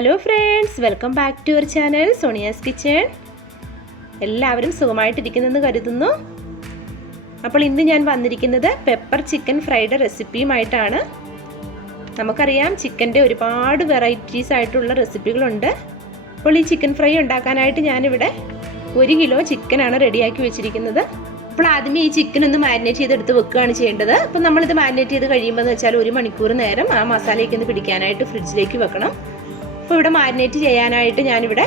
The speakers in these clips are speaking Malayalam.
Hello friends, welcome back to our channel Sonia's kitchen. എല്ലാവരും സുഖമായിട്ടിരിക്കുന്നെന്ന് കരുതുന്നു. അപ്പോൾ ഇന്ന് ഞാൻ വന്നിരിക്കുന്നത് പെപ്പർ ചിക്കൻ ഫ്രൈഡ് റെസിപ്പിയുമായിട്ടാണ്. നമുക്കറിയാം ചിക്കൻ്റെ ഒരുപാട് വെറൈറ്റീസ് ആയിട്ടുള്ള റെസിപ്പികളുണ്ട്. അപ്പോൾ ഈ ചിക്കൻ ഫ്രൈ ഉണ്ടാക്കാനായിട്ട് ഞാനിവിടെ 1 കിലോ ചിക്കനാണ് റെഡിയാക്കി വെച്ചിരിക്കുന്നത്. അപ്പോൾ ആദ്യമേ ഈ ചിക്കൻ ഒന്ന് മാരിനേറ്റ് ചെയ്തെടുത്ത് വെക്കുകയാണ് ചെയ്യേണ്ടത്. അപ്പോൾ നമ്മളിത് മാരിനേറ്റ് ചെയ്ത് കഴിയുമ്പോൾ എന്ന് വെച്ചാൽ 1 മണിക്കൂർ നേരം ആ മസാലയ്ക്ക് ഒന്ന് പിടിക്കാനായിട്ട് ഫ്രിഡ്ജിലേക്ക് വെക്കണം. അപ്പോൾ ഇവിടെ മാരിനേറ്റ് ചെയ്യാനായിട്ട് ഞാനിവിടെ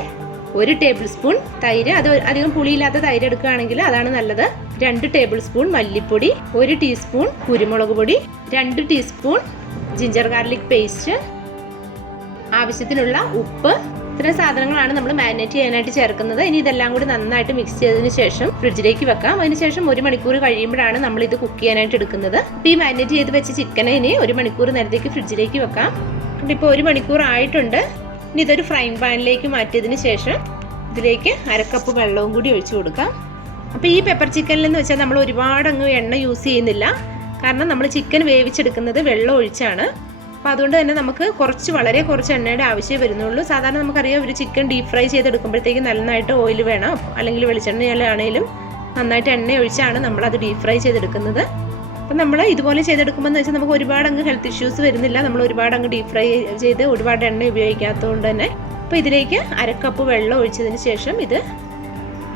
1 ടേബിൾ സ്പൂൺ തൈര്, അത് അധികം പുളിയില്ലാത്ത തൈര് എടുക്കുകയാണെങ്കിൽ അതാണ് നല്ലത്. 2 ടേബിൾ സ്പൂൺ മല്ലിപ്പൊടി, 1 ടീസ്പൂൺ കുരുമുളക് പൊടി, 2 ടീസ്പൂൺ ജിഞ്ചർ ഗാർലിക് പേസ്റ്റ്, ആവശ്യത്തിനുള്ള ഉപ്പ്. ഇത്രയും സാധനങ്ങളാണ് നമ്മൾ മാരിനേറ്റ് ചെയ്യാനായിട്ട് ചേർക്കുന്നത്. ഇനി ഇതെല്ലാം കൂടി നന്നായിട്ട് മിക്സ് ചെയ്തതിന് ശേഷം ഫ്രിഡ്ജിലേക്ക് വെക്കാം. അതിനുശേഷം 1 മണിക്കൂർ കഴിയുമ്പോഴാണ് നമ്മൾ ഇത് കുക്ക് ചെയ്യാനായിട്ട് എടുക്കുന്നത്. ഈ മാരിനേറ്റ് ചെയ്ത് വെച്ച ചിക്കനെ ഇനി 1 മണിക്കൂർ നേരത്തേക്ക് ഫ്രിഡ്ജിലേക്ക് വെക്കാം. ഇപ്പോൾ 1 മണിക്കൂർ ആയിട്ടുണ്ട്. ഇനി ഇതൊരു ഫ്രൈങ് പാനിലേക്ക് മാറ്റിയതിന് ശേഷം ഇതിലേക്ക് 1/2 കപ്പ് വെള്ളവും കൂടി ഒഴിച്ചു കൊടുക്കാം. അപ്പോൾ ഈ പെപ്പർ ചിക്കനിൽ എന്ന് വെച്ചാൽ നമ്മൾ ഒരുപാട് എണ്ണ യൂസ് ചെയ്യുന്നില്ല. കാരണം നമ്മൾ ചിക്കൻ വേവിച്ചെടുക്കുന്നത് വെള്ളം ഒഴിച്ചാണ്. അപ്പോൾ അതുകൊണ്ട് തന്നെ നമുക്ക് വളരെ കുറച്ച് എണ്ണയുടെ ആവശ്യമേ വരുന്നുള്ളൂ. സാധാരണ നമുക്കറിയാം ഒരു ചിക്കൻ ഡീപ് ഫ്രൈ ചെയ്തെടുക്കുമ്പോഴത്തേക്ക് നന്നായിട്ട് ഓയിൽ വേണം, അല്ലെങ്കിൽ വെളിച്ചെണ്ണയിലാണെങ്കിലും നന്നായിട്ട് എണ്ണ ഒഴിച്ചാണ് നമ്മളത് ഡീപ് ഫ്രൈ ചെയ്തെടുക്കുന്നത്. അപ്പം നമ്മൾ ഇതുപോലെ ചെയ്തെടുക്കുമ്പോൾ എന്ന് വെച്ചാൽ നമുക്ക് ഒരുപാട് ഹെൽത്ത് ഇഷ്യൂസ് വരുന്നില്ല. നമ്മൾ ഒരുപാട് ഡീപ് ഫ്രൈ ചെയ്ത് ഒരുപാട് എണ്ണ ഉപയോഗിക്കാത്തതുകൊണ്ട് തന്നെ. അപ്പോൾ ഇതിലേക്ക് 1/2 കപ്പ് വെള്ളം ഒഴിച്ചതിന് ശേഷം ഇത്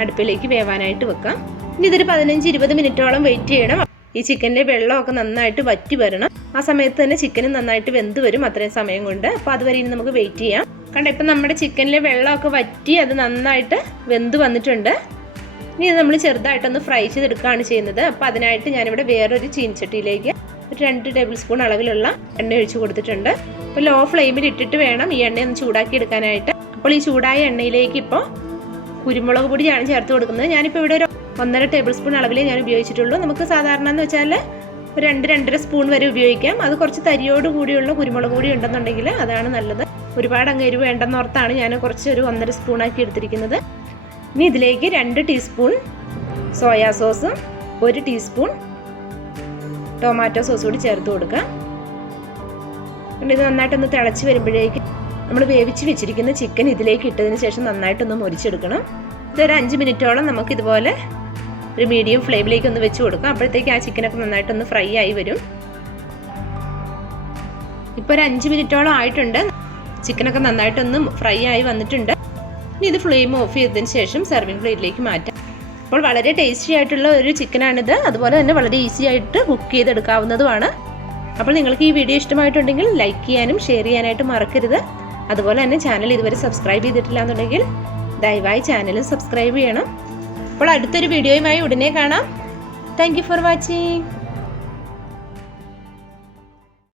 അടുപ്പിലേക്ക് വേവാനായിട്ട് വെക്കാം. ഇനി ഇതൊരു 15-20 മിനിറ്റോളം വെയിറ്റ് ചെയ്യണം. ഈ ചിക്കൻ്റെ വെള്ളമൊക്കെ നന്നായിട്ട് വറ്റി വരണം. ആ സമയത്ത് തന്നെ ചിക്കനും നന്നായിട്ട് വെന്ത് വരും അത്രയും സമയം കൊണ്ട്. അപ്പോൾ അതുവരെ ഇനി നമുക്ക് വെയിറ്റ് ചെയ്യാം. കണ്ട ഇപ്പം നമ്മുടെ ചിക്കനിലെ വെള്ളമൊക്കെ വറ്റി അത് നന്നായിട്ട് വെന്ത് വന്നിട്ടുണ്ട്. ഇനി ഇത് നമ്മൾ ചെറുതായിട്ടൊന്ന് ഫ്രൈ ചെയ്തെടുക്കുകയാണ് ചെയ്യുന്നത്. അപ്പോൾ അതിനായിട്ട് ഞാനിവിടെ വേറൊരു ചീനച്ചട്ടിയിലേക്ക് 2 ടേബിൾ സ്പൂൺ അളവിലുള്ള എണ്ണ ഒഴിച്ച് കൊടുത്തിട്ടുണ്ട്. അപ്പോൾ ലോ ഫ്ലെയിമിൽ ഇട്ടിട്ട് വേണം ഈ എണ്ണ ഒന്ന് ചൂടാക്കി എടുക്കാനായിട്ട്. അപ്പോൾ ഈ ചൂടായ എണ്ണയിലേക്ക് ഇപ്പോൾ കുരുമുളക് പൊടിയാണ് ചേർത്ത് കൊടുക്കുന്നത്. ഞാനിപ്പോൾ ഇവിടെ ഒരു 1.5 ടേബിൾ സ്പൂൺ അളവിലേ ഞാൻ ഉപയോഗിച്ചിട്ടുള്ളൂ. നമുക്ക് സാധാരണ എന്ന് വെച്ചാൽ 2-2.5 സ്പൂൺ വരെ ഉപയോഗിക്കാം. അത് കുറച്ച് തരിയോട് കൂടിയുള്ള കുരുമുളക് പൊടി ഉണ്ടെന്നുണ്ടെങ്കിൽ അതാണ് നല്ലത്. ഒരുപാട് എരിവ് വേണ്ടെന്നോർത്താണ് ഞാൻ കുറച്ച് ഒരു 1.5 സ്പൂണാക്കി എടുത്തിരിക്കുന്നത്. ഇനി ഇതിലേക്ക് 2 ടീസ്പൂൺ സോയാ സോസും 1 ടീസ്പൂൺ ടൊമാറ്റോ സോസ് കൂടി ചേർത്ത് കൊടുക്കാം. ഇത് നന്നായിട്ടൊന്ന് തിളച്ച് വരുമ്പോഴേക്ക് നമ്മൾ വേവിച്ച് വെച്ചിരിക്കുന്ന ചിക്കൻ ഇതിലേക്ക് ഇട്ടതിന് ശേഷം നന്നായിട്ടൊന്ന് മുരിച്ചെടുക്കണം. ഇതൊരു 5 മിനിറ്റോളം നമുക്കിതുപോലെ ഒരു മീഡിയം ഫ്ലെയിമിലേക്ക് ഒന്ന് വെച്ച് കൊടുക്കാം. അപ്പോഴത്തേക്ക് ആ ചിക്കനൊക്കെ നന്നായിട്ടൊന്ന് ഫ്രൈ ആയി വരും. ഇപ്പോൾ ഒരു 5 മിനിറ്റോളം ആയിട്ടുണ്ട്. ചിക്കനൊക്കെ നന്നായിട്ടൊന്ന് ഫ്രൈ ആയി വന്നിട്ടുണ്ട്. ഇനി ഇത് ഫ്ലെയിം ഓഫ് ചെയ്തതിന് ശേഷം സെർവിങ് പ്ലേറ്റിലേക്ക് മാറ്റാം. അപ്പോൾ വളരെ ടേസ്റ്റി ആയിട്ടുള്ള ഒരു ചിക്കനാണിത്. അതുപോലെ തന്നെ വളരെ ഈസി ആയിട്ട് കുക്ക് ചെയ്തെടുക്കാവുന്നതുമാണ്. അപ്പോൾ നിങ്ങൾക്ക് ഈ വീഡിയോ ഇഷ്ടമായിട്ടുണ്ടെങ്കിൽ ലൈക്ക് ചെയ്യാനും ഷെയർ ചെയ്യാനായിട്ട് മറക്കരുത്. അതുപോലെ തന്നെ ചാനൽ ഇതുവരെ സബ്സ്ക്രൈബ് ചെയ്തിട്ടില്ല എന്നുണ്ടെങ്കിൽ ദയവായി ചാനൽ സബ്സ്ക്രൈബ് ചെയ്യണം. അപ്പോൾ അടുത്തൊരു വീഡിയോയുമായി ഉടനെ കാണാം. Thank you for watching.